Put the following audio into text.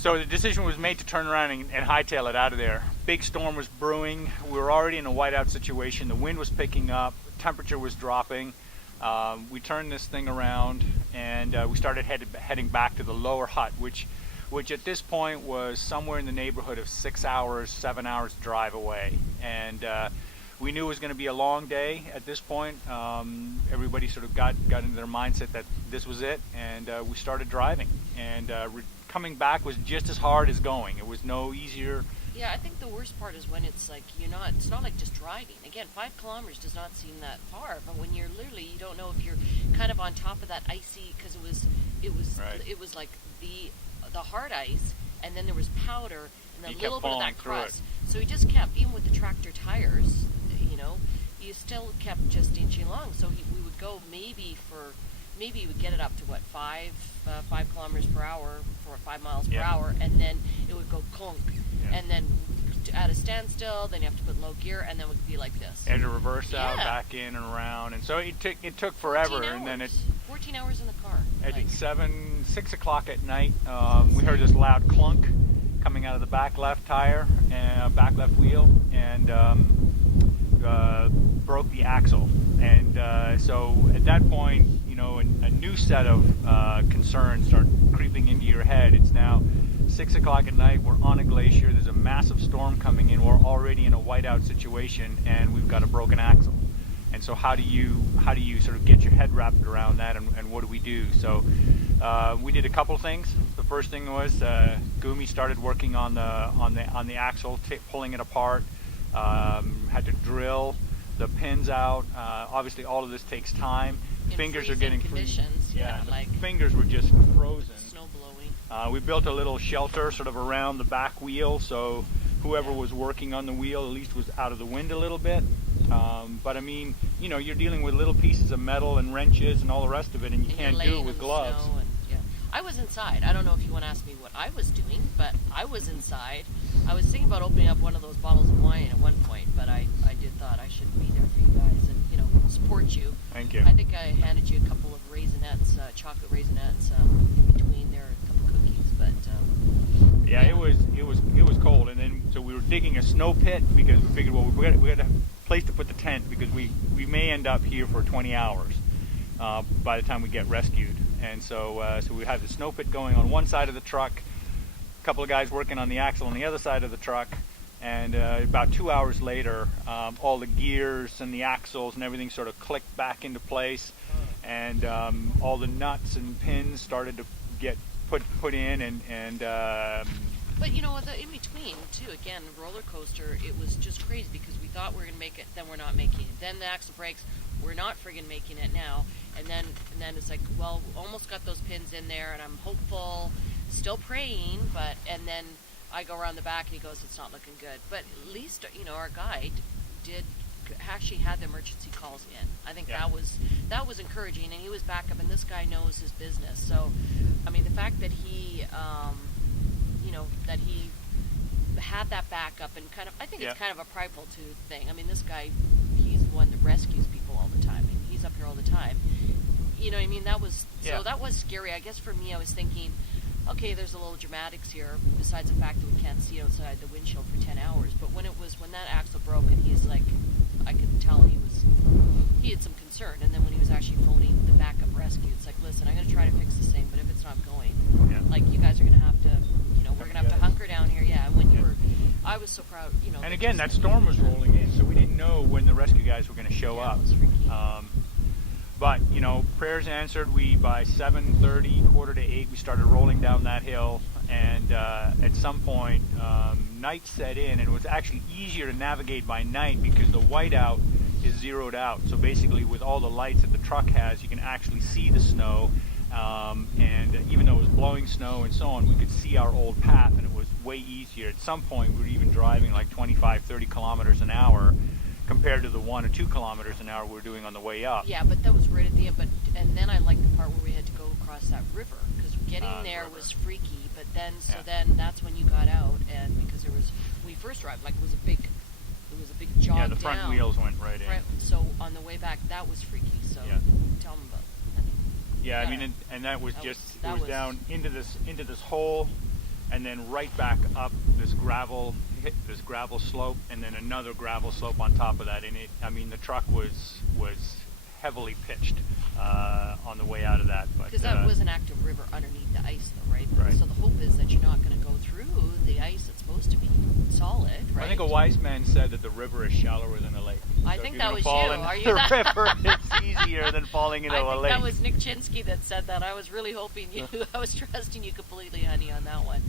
So the decision was made to turn around and hightail it out of there. Big storm was brewing. We were already in a whiteout situation. The wind was picking up. Temperature was dropping. We turned this thing around and we started heading back to the lower hut, which at this point was somewhere in the neighborhood of 6 hours, 7 hours drive away. And we knew it was going to be a long day at this point. Everybody sort of got into their mindset that this was it, and we started driving. And coming back was just as hard as going. It was no easier. Yeah, I think the worst part is when it's like it's not like just driving. Again, 5 kilometers does not seem that far, but when you're literally, you don't know if you're kind of on top of that icy, because Right. it was like the hard ice, and then there was powder, and then a little bit of that crust. So you just kept, even with the tractor tires, you still kept just inching along. So we would go maybe you would get it up to 5 kilometers per hour, 5 miles per hour, and then it would go clunk, and then at a standstill, then you have to put low gear, and then it would be like this. And to reverse out, back in and around, and so it took forever, and then 14 hours in the car. At 6 o'clock at night, we heard this loud clunk coming out of the back left tire and back left wheel, and broke the axle. And so at that point, a new set of concerns start creeping into your head. It's now 6 o'clock at night. We're on a glacier. There's a massive storm coming in. We're already in a whiteout situation, and we've got a broken axle. And so how do you sort of get your head wrapped around that, and what do we do? So we did a couple things. The first thing was Gumi started working on the axle, pulling it apart. Had to drill the pins out. Obviously, all of this takes time. Fingers are getting conditions. Fingers were just frozen. Snow blowing. We built a little shelter sort of around the back wheel, so whoever was working on the wheel at least was out of the wind a little bit. But I mean, you're dealing with little pieces of metal and wrenches and all the rest of it, and you can't do it with gloves. I was inside. I don't know if you want to ask me what I was doing, but I was inside. I was thinking about opening up one of those bottles of wine at one point, but I did thought I should be there for you guys and support you. Thank you. I think I handed you a couple of raisinets, chocolate raisinets, in between there, a couple cookies, but it was cold, and then so we were digging a snow pit because we figured, well, we got a place to put the tent because we may end up here for 20 hours by the time we get rescued. And so we had the snow pit going on one side of the truck, a couple of guys working on the axle on the other side of the truck, and about 2 hours later, all the gears and the axles and everything sort of clicked back into place, and all the nuts and pins started to get put in, and but the in between too, again, roller coaster, it was just crazy because we thought we were going to make it, then we're not making it. Then the axle breaks, we're not friggin' making it now. And then it's like, well, we almost got those pins in there, and I'm hopeful, still praying, and then I go around the back and he goes, it's not looking good. But at least, our guide actually had the emergency calls in. I think that was encouraging, and he was back up, and this guy knows his business. So, I mean, the fact that he, that he had that backup, and kind of, I think it's kind of a prideful thing. I mean, this guy, he's the one that rescues people all the time. I mean, he's up here all the time. You know what I mean? So that was scary. I guess for me, I was thinking, okay, there's a little dramatics here, besides the fact that we can't see outside the windshield for 10 hours. But when that axle broke, and he's like, I could tell he had some concern. And then when he was actually phoning the backup rescue, it's like, listen, I'm going to try to fix this thing, but if it's not going, like, you guys are going to have to, we're going to have to hunker down here. Yeah, and when I was so proud, And again, that storm was rolling in, so we didn't know when the rescue guys were going to show up. It was freaky. But, prayers answered. We, by 7:30, 7:45, we started rolling down that hill, and at some point, night set in, and it was actually easier to navigate by night because the whiteout is zeroed out. So basically, with all the lights that the truck has, you can actually see the snow, and even though it was blowing snow and so on, we could see our old path, and it was way easier. At some point, we were even driving like 25, 30 kilometers an hour, compared to the 1 or 2 kilometers an hour we were doing on the way up. Yeah, but that was right at the end. And then I liked the part where we had to go across that river, because getting there was freaky. But then, then that's when you got out, and because when we first arrived, like it was a big jog down. Yeah, the front wheels went right in. So on the way back, that was freaky. So tell them about. I mean, and that was down into this hole. and then right back up this gravel slope, and then another gravel slope on top of that. And the truck was heavily pitched on the way out of that. Because that was an active river underneath the ice, though, right? Right. So the hope is that you're not going to go through the ice that's supposed to be solid, right? I think a wise man said that the river is shallower than a lake. I So think if you're that was gonna fall you. into Are you the that? river, it's easier than falling into I a think lake. that was Nick Chinsky that said that. I was really hoping you. I was trusting you completely, honey, on that one.